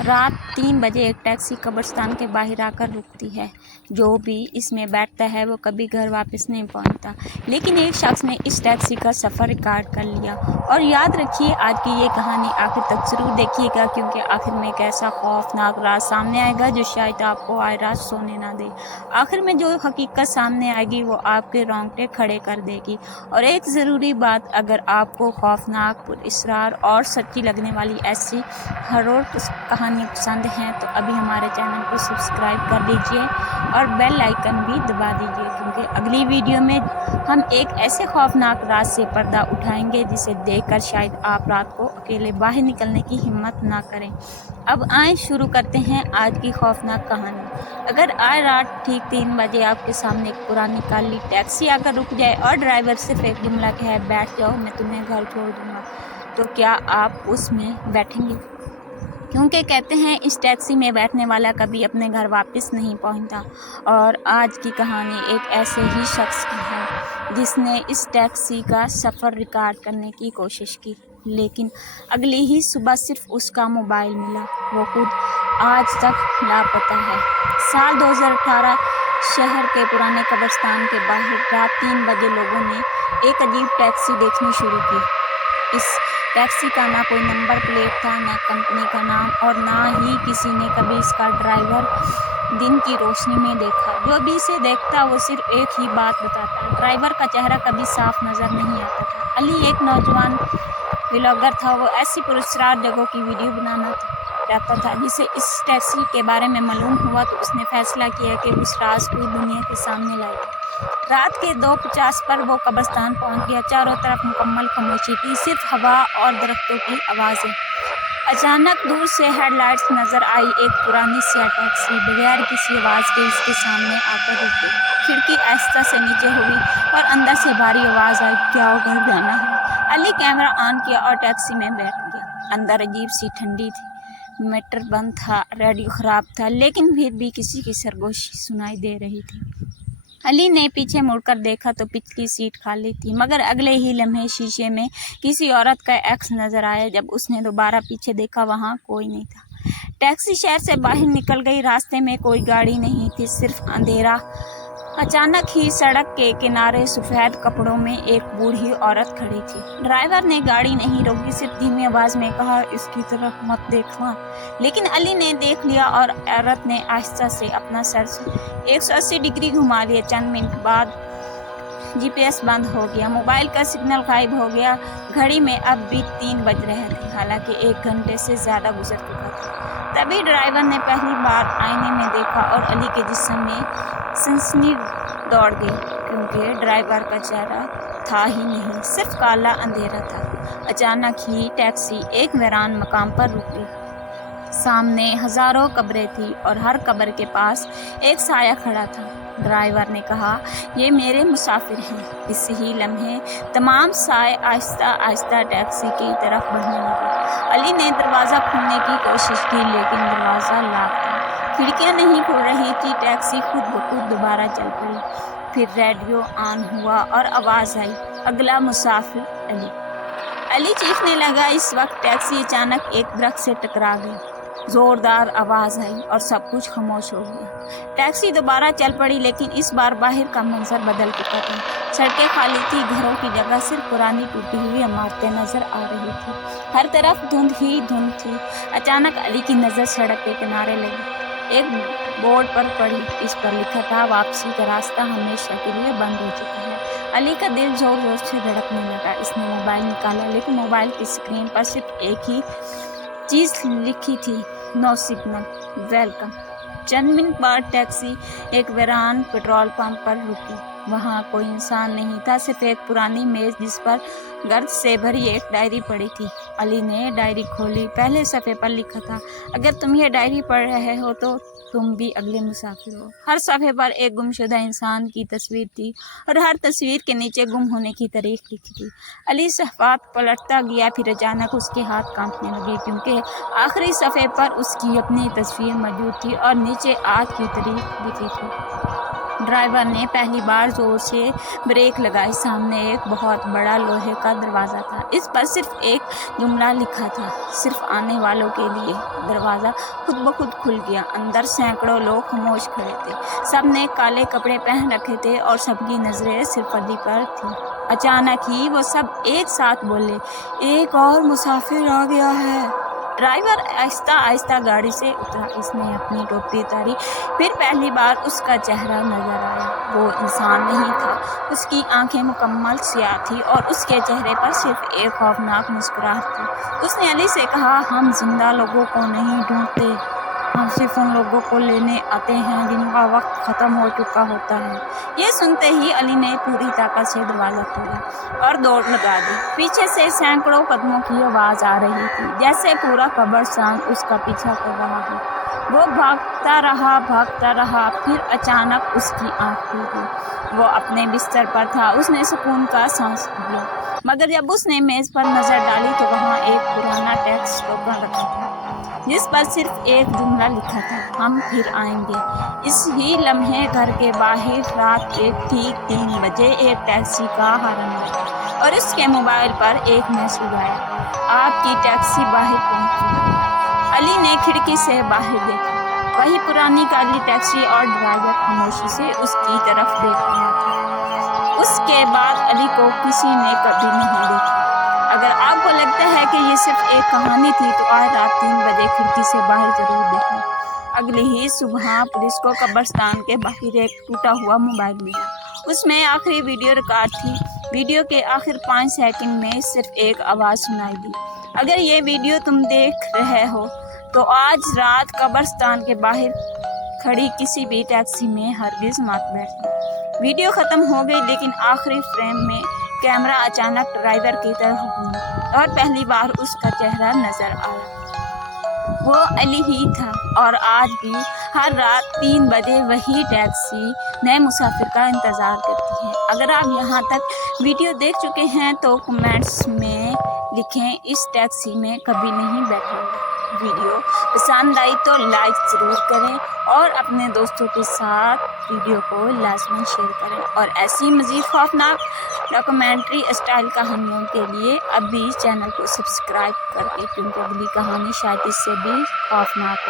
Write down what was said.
रात 3 बजे एक टैक्सी कब्रिस्तान के बाहर आकर रुकती है। जो भी इसमें बैठता है वो कभी घर वापस नहीं पहुंचता। लेकिन एक शख्स ने इस टैक्सी का सफ़र रिकॉर्ड कर लिया। और याद रखिए, आज की ये कहानी आखिर तक ज़रूर देखिएगा, क्योंकि आखिर में एक ऐसा खौफनाक राज सामने आएगा जो शायद आपको आए रात सोने ना दे। आखिर में जो हकीकत सामने आएगी वो आपके रोंगटे खड़े कर देगी। और एक ज़रूरी बात, अगर आपको खौफनाक, पुरअसरार और सच्ची लगने वाली ऐसी हॉरर कहानी पसंद हैं तो अभी हमारे चैनल को सब्सक्राइब कर लीजिए और बेल आइकन भी दबा दीजिए, क्योंकि अगली वीडियो में हम एक ऐसे खौफनाक राज से पर्दा उठाएंगे जिसे देखकर शायद आप रात को अकेले बाहर निकलने की हिम्मत ना करें। अब आए शुरू करते हैं आज की खौफनाक कहानी। अगर आज रात ठीक 3 बजे आपके सामने एक पुरानी काली टैक्सी आकर रुक जाए और ड्राइवर सिर्फ एक जुमला कहे, बैठ जाओ मैं तुम्हें घर छोड़ दूंगा, तो क्या आप उसमें बैठेंगे? क्योंकि कहते हैं इस टैक्सी में बैठने वाला कभी अपने घर वापस नहीं पहुंचता। और आज की कहानी एक ऐसे ही शख्स की है जिसने इस टैक्सी का सफ़र रिकॉर्ड करने की कोशिश की, लेकिन अगली ही सुबह सिर्फ उसका मोबाइल मिला। वो खुद आज तक लापता है। साल 2018 शहर के पुराने कब्रिस्तान के बाहर रात 3 बजे लोगों ने एक अजीब टैक्सी देखनी शुरू की। इस टैक्सी का ना कोई नंबर प्लेट था, ना कंपनी का नाम, और ना ही किसी ने कभी इसका ड्राइवर दिन की रोशनी में देखा। जो भी इसे देखता वो सिर्फ एक ही बात बताता, ड्राइवर का चेहरा कभी साफ नज़र नहीं आता था। अली एक नौजवान व्लॉगर था। वो ऐसी पुरस्कार जगहों की वीडियो बनाना चाहता था। जिसे इस टैक्सी के बारे में मालूम हुआ तो उसने फैसला किया कि उस राज को दुनिया के सामने लाएगा। रात के 2:50 पर वो कब्रिस्तान पहुंच गया। चारों तरफ मुकम्मल खामोशी थी, सिर्फ हवा और दरख्तों की आवाज़ें। अचानक दूर से हेडलाइट्स नजर आई। एक पुरानी सी टैक्सी बगैर किसी आवाज़ के इसके सामने आकर रुक गई। खिड़की आहिस्ता से नीचे हुई और अंदर से भारी आवाज़ आई, क्या घर जाना है? अली कैमरा ऑन किया और टैक्सी में बैठ गया। अंदर अजीब सी ठंडी थी, मीटर बंद था, रेडियो ख़राब था, लेकिन फिर भी किसी की सरगोशी सुनाई दे रही थी। अली ने पीछे मुड़कर देखा तो पिछली सीट खाली थी, मगर अगले ही लम्हे शीशे में किसी औरत का एक्स नज़र आया। जब उसने दोबारा पीछे देखा, वहाँ कोई नहीं था। टैक्सी शहर से बाहर निकल गई। रास्ते में कोई गाड़ी नहीं थी, सिर्फ अंधेरा। अचानक ही सड़क के किनारे सफ़ेद कपड़ों में एक बूढ़ी औरत खड़ी थी। ड्राइवर ने गाड़ी नहीं रोकी, सिर्फ धीमी आवाज़ में कहा, इसकी तरफ मत देखना। लेकिन अली ने देख लिया और औरत ने आहिस्ता से अपना सर 180 डिग्री घुमा लिया। चंद मिनट बाद GPS बंद हो गया, मोबाइल का सिग्नल गायब हो गया। घड़ी में अब भी 3 बज रहे थे, हालांकि 1 घंटे से ज़्यादा गुजर चुका था। तभी ड्राइवर ने पहली बार आईने में देखा और अली के जिस्म में सनसनी दौड़ गई, क्योंकि ड्राइवर का चेहरा था ही नहीं, सिर्फ काला अंधेरा था। अचानक ही टैक्सी एक वीरान मकाम पर रुकी। सामने हज़ारों कब्रें थी और हर कब्र के पास एक साया खड़ा था। ड्राइवर ने कहा, ये मेरे मुसाफिर हैं। इस ही लम्हे तमाम साए आहिस्ता आहिस्ता टैक्सी की तरफ बढ़ने लगे। अली ने दरवाज़ा खोलने की कोशिश की, लेकिन दरवाज़ा लॉक था। खिड़कियाँ नहीं खुल रही थी। टैक्सी खुद ब खुद दोबारा चल पड़ी। फिर रेडियो ऑन हुआ और आवाज़ आई, अगला मुसाफिर अली। अली चीखने लगा। इस वक्त टैक्सी अचानक एक दरख्त से टकरा गई। ज़ोरदार आवाज़ आई और सब कुछ खामोश हो गया। टैक्सी दोबारा चल पड़ी, लेकिन इस बार बाहर का मंजर बदल चुका था। सड़कें खाली थी, घरों की जगह सिर्फ पुरानी टूटी हुई इमारतें नज़र आ रही थी। हर तरफ धुंध ही धुंध थी। अचानक अली की नज़र सड़क के किनारे लगी। एक बोर्ड पर पड़ी। इस पर लिखा था, वापसी का रास्ता हमेशा के लिए बंद हो चुका है। अली का दिल जोर जोर से धड़कने लगा। इसने मोबाइल निकाला, लेकिन मोबाइल की स्क्रीन पर सिर्फ एक ही चीज़ लिखी थी, नो सिग्नल, वेलकम। चंद मिनट बाद टैक्सी एक वीरान पेट्रोल पंप पर रुकी। वहाँ कोई इंसान नहीं था, सिर्फ एक पुरानी मेज़ जिस पर गर्द से भरी एक डायरी पड़ी थी। अली ने डायरी खोली। पहले सफ़े पर लिखा था, अगर तुम ये डायरी पढ़ रहे हो तो तुम भी अगले मुसाफिर हो। हर सफ़े पर एक गुमशुदा इंसान की तस्वीर थी और हर तस्वीर के नीचे गुम होने की तारीख लिखी थी। अली सफ़ात पलटता गया, फिर अचानक उसके हाथ कांपने लगे, क्योंकि आखिरी सफ़े पर उसकी अपनी तस्वीर मौजूद थी और नीचे आज की तारीख लिखी थी। ड्राइवर ने पहली बार जोर से ब्रेक लगाई। सामने एक बहुत बड़ा लोहे का दरवाज़ा था। इस पर सिर्फ एक जुमला लिखा था, सिर्फ आने वालों के लिए। दरवाज़ा खुद ब खुद खुल गया। अंदर सैकड़ों लोग खामोश खड़े थे। सब ने काले कपड़े पहन रखे थे और सबकी नज़रें सिर्फ अली पर थी। अचानक ही वो सब एक साथ बोले, एक और मुसाफिर आ गया है। ड्राइवर आहिस्ता आहिस्ता गाड़ी से उतरा। इसने अपनी टोपी उतारी। फिर पहली बार उसका चेहरा नजर आया। वो इंसान नहीं था। उसकी आंखें मुकम्मल स्याह थी और उसके चेहरे पर सिर्फ एक खौफनाक मुस्कुराहट थी। उसने अली से कहा, हम जिंदा लोगों को नहीं ढूंढते, हम सिर्फ उन लोगों को लेने आते हैं जिनका वक्त ख़त्म हो चुका होता है। ये सुनते ही अली ने पूरी ताकत से दरवाज़ा खोला और दौड़ लगा दी। पीछे से सैकड़ों कदमों की आवाज़ आ रही थी, जैसे पूरा कब्रिस्तान उसका पीछा कर रहा हो। वो भागता रहा। फिर अचानक उसकी आँख खुल गई। वो अपने बिस्तर पर था। उसने सुकून का सांस लिया, मगर जब उसने मेज़ पर नज़र डाली तो वहाँ एक पुराना टैक्स टोकन रखा था, जिस पर सिर्फ एक जुमला लिखा था, हम फिर आएंगे। इस ही लम्हे घर के बाहर रात के ठीक 3 बजे एक टैक्सी का हॉर्न बजा और उसके मोबाइल पर एक मैसेज आया, आपकी टैक्सी बाहर पहुंच चुकी है। अली ने खिड़की से बाहर देखा। वही पुरानी काली टैक्सी और ड्राइवर खामोशी से उसकी तरफ देख रहा था। उसके बाद अली को किसी ने कभी नहीं देखा। अगर आपको लगता है कि ये सिर्फ एक कहानी थी तो आज रात 3 बजे खिड़की से बाहर जरूर देखा। अगली ही सुबह पुलिस को कब्रिस्तान के बाहर एक टूटा हुआ मोबाइल मिला। उसमें आखिरी वीडियो रिकॉर्ड थी। वीडियो के आखिर 5 सेकंड में सिर्फ एक आवाज़ सुनाई दी, अगर ये वीडियो तुम देख रहे हो तो आज रात कब्रिस्तान के बाहर खड़ी किसी भी टैक्सी में हरगिज़ मत बैठना। वीडियो ख़त्म हो गई, लेकिन आखिरी फ्रेम में कैमरा अचानक ड्राइवर की तरफ घूमा और पहली बार उसका चेहरा नजर आया। वो अली ही था और आज भी हर रात 3 बजे वही टैक्सी नए मुसाफिर का इंतज़ार करती है। अगर आप यहाँ तक वीडियो देख चुके हैं तो कमेंट्स में लिखें, इस टैक्सी में कभी नहीं बैठूंगा। वीडियो पसंद आई तो लाइक ज़रूर करें और अपने दोस्तों के साथ वीडियो को लाजमी शेयर करें। और ऐसी मज़ीद खौफनाक डॉक्यूमेंट्री स्टाइल कहानियों के लिए अभी चैनल को सब्सक्राइब करके, क्योंकि अगली कहानी शायद इससे भी खौफनाक हो।